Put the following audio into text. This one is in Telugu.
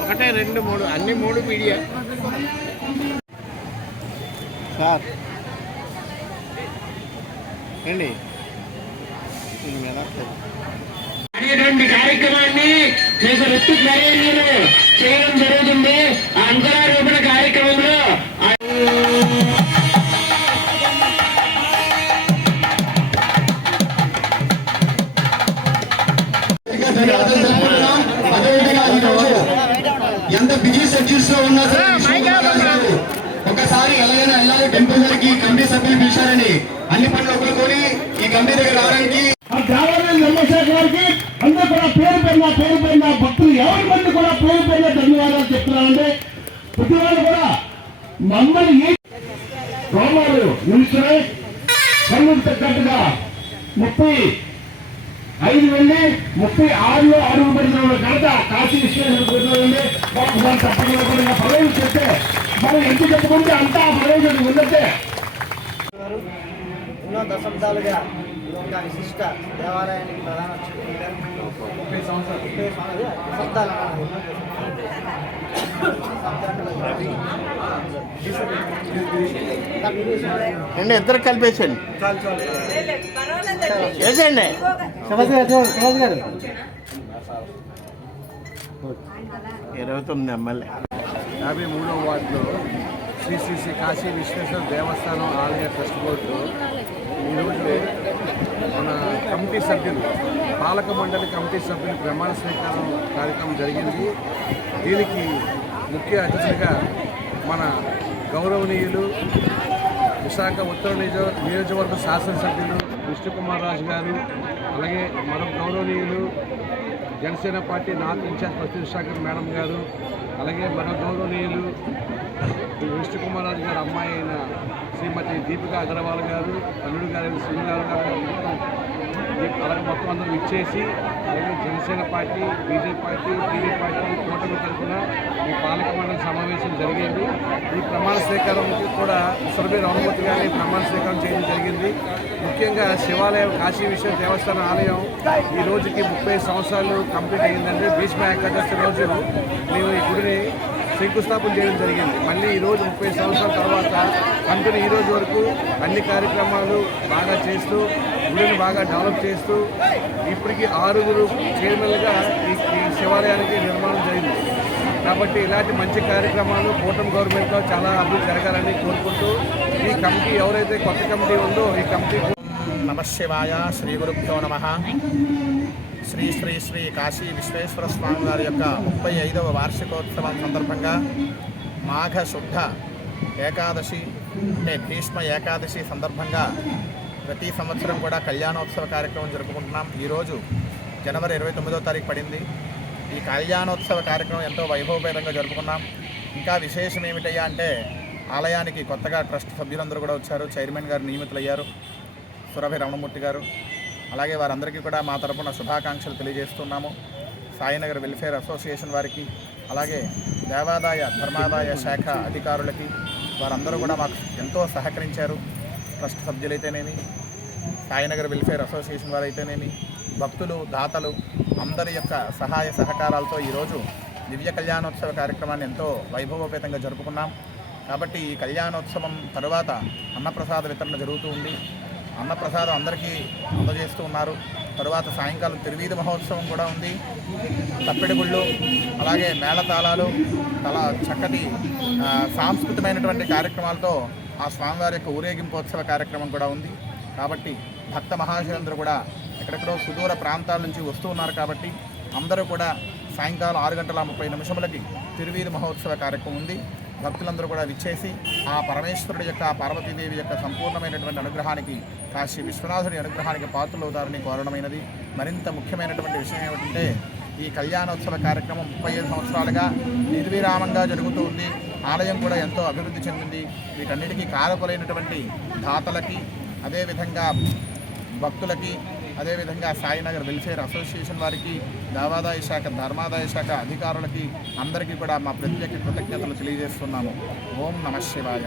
ఒకటే రెండు మూడు. అన్ని మూడు పీడియా సార్. ఏండి దీని కార్యక్రమాన్ని చేసే ఋత్విక్ అదేవిధంగా ఈరోజు ఎంత బిజీ షెడ్యూల్స్లో ఉన్నా సరే ఒకసారి ఎలాగైనా వెళ్ళాలి టెంపుల్ దగ్గరికి కమిటీ సభ్యులు పిలిచారని అన్ని పనులు ఒకరుకొని ఈ కమిటీ దగ్గర రావడానికి దేవాలయం ధర్మశాఖ వారికి అందరూ కూడా పేరు పేరున పేరు పేరున భక్తులు ఎవరి మంది కూడా పేరు పేరున ధన్యవాదాలు చెప్తున్నామంటే ప్రతి వాళ్ళు కూడా మమ్మల్ని ఏ రోమాలు నిలుస్తున్నాయి. కన్నుకు తగ్గట్టుగా ముప్పై ఐదు వెళ్ళి ముప్పై ఆరులో అడుగు పెట్టిన ఘనత కాశీ విశ్వేశ్వరుడు ఒకసారి తప్పకుండా పదవి చెప్తే మనం ఎంత చెప్పుకుంటే అంతా ఆ పదవి ఉన్నట్టే. ఎన్నో దశాబ్దాలుగా ఈ విశిష్ట దేవాలయానికి ప్రధాన ముప్పై సంవత్సరాలు. ముప్పై సంవత్సరాలు. దశాబ్దాలు రెండు ఇద్దరు కలిపేసండి వేసేయండి. ఇరవై తొమ్మిది ఎమ్మెల్యే. యాభై మూడవ వార్డులో శ్రీ శ్రీ శ్రీ కాశీ విశ్వేశ్వర దేవస్థానం ఆలయ ట్రస్ట్ బోర్డు ఈరోజు మన కమిటీ సభ్యులు పాలక మండలి కమిటీ సభ్యులు ప్రమాణ స్వీకారం కార్యక్రమం జరిగింది. దీనికి ముఖ్య అతిథులుగా మన గౌరవనీయులు విశాఖ ఉత్తర నియోజ నియోజకవర్గ శాసనసభ్యులు విష్ణుకుమార్ రాజు గారు అలాగే మరొక గౌరవనీయులు Janasena party north in charge Pratyush madam గారు అలాగే మన గౌరవనీయులు విష్ణుకుమార్ రాజు గారి అమ్మాయి అయిన శ్రీమతి దీపిక అగర్వాల్ గారు అల్లుడు గారు శ్రీనివారు గారు అలాగే మొత్తం అందరూ ఇచ్చేసి అలాగే Janasena party BJP party TD party కూటమి తరఫున ఈ పాలక మండలి సమావేశం జరిగింది. ఈ ప్రమాణ స్వీకారంకి కూడా సురభి రమణమూర్తి గారి ప్రమాణ స్వీకారం చేయడం జరిగింది. ముఖ్యంగా శివాలయం కాశీ విశ్వ దేవస్థాన ఆలయం ఈ రోజుకి ముప్పై సంవత్సరాలు కంప్లీట్ అయ్యిందంటే భీష్మ ఏకాదశి రోజు మేము ఈ గుడిని శంకుస్థాపన చేయడం జరిగింది. మళ్ళీ ఈరోజు ముప్పై సంవత్సరాల తర్వాత కంపెనీ ఈరోజు వరకు అన్ని కార్యక్రమాలు బాగా చేస్తూ గుడిని బాగా డెవలప్ చేస్తూ ఇప్పటికీ ఆరుగురు చైర్మన్లుగా ఈ ఈ శివాలయానికి నిర్మాణం జరిగింది. కాబట్టి ఇలాంటి మంచి కార్యక్రమాలు కూటమి గవర్నమెంట్లో చాలా అభివృద్ధి జరగాలని కోరుకుంటూ ఈ కమిటీ ఎవరైతే కొత్త కమిటీ ఉందో ఈ కమిటీ నమశివాయ శ్రీ గురుభ్యో నమ. శ్రీ శ్రీ శ్రీ కాశీ విశ్వేశ్వర స్వామి వారి యొక్క ముప్పై ఐదవ వార్షికోత్సవం సందర్భంగా మాఘ శుద్ధ ఏకాదశి అంటే భీష్మ ఏకాదశి సందర్భంగా ప్రతి సంవత్సరం కూడా కళ్యాణోత్సవ కార్యక్రమం జరుపుకుంటున్నాం. ఈరోజు జనవరి ఇరవై తొమ్మిదో తారీఖు పడింది. ఈ కళ్యాణోత్సవ కార్యక్రమం ఎంతో వైభవపేతంగా జరుపుకున్నాం. ఇంకా విశేషం ఏమిటయ్యా అంటే ఆలయానికి కొత్తగా ట్రస్ట్ సభ్యులందరూ కూడా వచ్చారు. చైర్మన్ గారు నియమితులయ్యారు. సురభి రమణమూర్తి గారు. అలాగే వారందరికీ కూడా మా తరపున శుభాకాంక్షలు తెలియజేస్తున్నాము. సాయినగర్ వెల్ఫేర్ అసోసియేషన్ వారికి అలాగే దేవాదాయ ధర్మాదాయ శాఖ అధికారులకి వారందరూ కూడా మాకు ఎంతో సహకరించారు. ట్రస్ట్ సభ్యులైతేనేమి సాయినగర్ వెల్ఫేర్ అసోసియేషన్ వారైతేనేమి భక్తులు దాతలు అందరి యొక్క సహాయ సహకారాలతో ఈరోజు దివ్య కళ్యాణోత్సవ కార్యక్రమాన్ని ఎంతో వైభవోపేతంగా జరుపుకున్నాం. కాబట్టి ఈ కళ్యాణోత్సవం తరువాత అన్నప్రసాద వితరణ జరుగుతూ ఉంది. అన్నప్రసాదం అందరికీ అందజేస్తూ ఉన్నారు. తరువాత సాయంకాలం తిరువీధి మహోత్సవం కూడా ఉంది. తప్పిడిగుళ్ళు అలాగే మేళతాళాలు చాలా చక్కటి సాంస్కృతికమైనటువంటి కార్యక్రమాలతో ఆ స్వామివారి యొక్క ఊరేగింపోత్సవ కార్యక్రమం కూడా ఉంది. కాబట్టి భక్త మహాశయులందరూ కూడా ఎక్కడెక్కడో సుదూర ప్రాంతాల నుంచి వస్తూ ఉన్నారు కాబట్టి అందరూ కూడా సాయంకాలం ఆరు గంటల ముప్పై నిమిషములకి తిరువీధి మహోత్సవ కార్యక్రమం ఉంది. భక్తులందరూ కూడా విచ్చేసి ఆ పరమేశ్వరుడి యొక్క పార్వతీదేవి యొక్క సంపూర్ణమైనటువంటి అనుగ్రహానికి కాశీ విశ్వనాథుడి అనుగ్రహానికి పాత్రలవుతారని కోరడమైనది. మరింత ముఖ్యమైనటువంటి విషయం ఏమిటంటే ఈ కళ్యాణోత్సవ కార్యక్రమం ముప్పై ఐదు సంవత్సరాలుగా నిర్విరామంగా జరుగుతూ ఉంది. ఆలయం కూడా ఎంతో అభివృద్ధి చెందింది. వీటన్నిటికీ కారకులైనటువంటి దాతలకి అదేవిధంగా భక్తులకి అదేవిధంగా సాయినగర్ వెల్ఫేర్ అసోసియేషన్ వారికి దేవాదాయ శాఖ ధర్మాదాయ శాఖ అధికారులకి అందరికీ కూడా మా ప్రత్యేక కృతజ్ఞతలు తెలియజేస్తున్నాము. ఓం నమ శివాయ.